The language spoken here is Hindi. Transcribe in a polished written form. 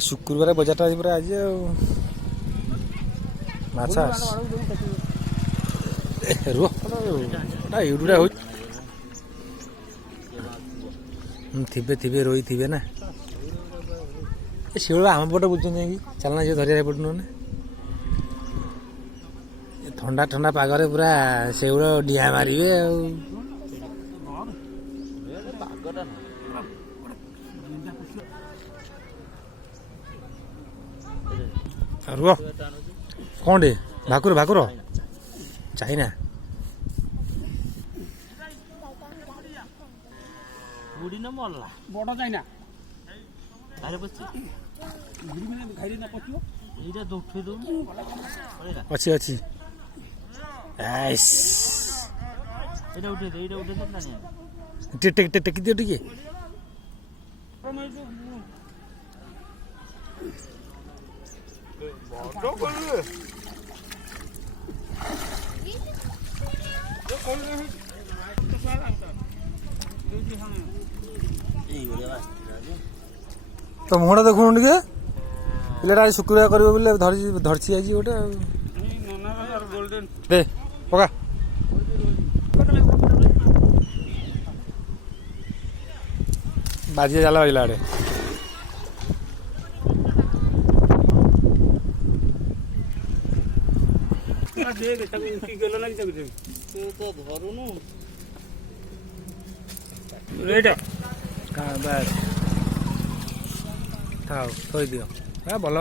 शुक्रवार बजारटा पूरा आज माछ रुड़ा हो थे थे रोई थे ना शेड़ आम पटे बुझुन जाकि चलना जो धरिया पटे ना ठंडा ठंडा पागरे पूरा शेड़ डिया मारे रुह कौन डे भाकुर भाकुर चाइना बुढ़ी ना मरला बड़ चाइना घरे बसছি बुढ़ी में घाई ना पछियो এইটা তো উঠে দাও अच्छी अच्छी आइस এটা উঠে দে না নে टिक टिक टिक टिक दियो टिके बड़ करले तो मुहटा देखुन टे पिलाटा आज शुक्रवार कर धरसी आज गोटे दे पका बाजी जाला बाजला आड़े था थोड़ी दियो भल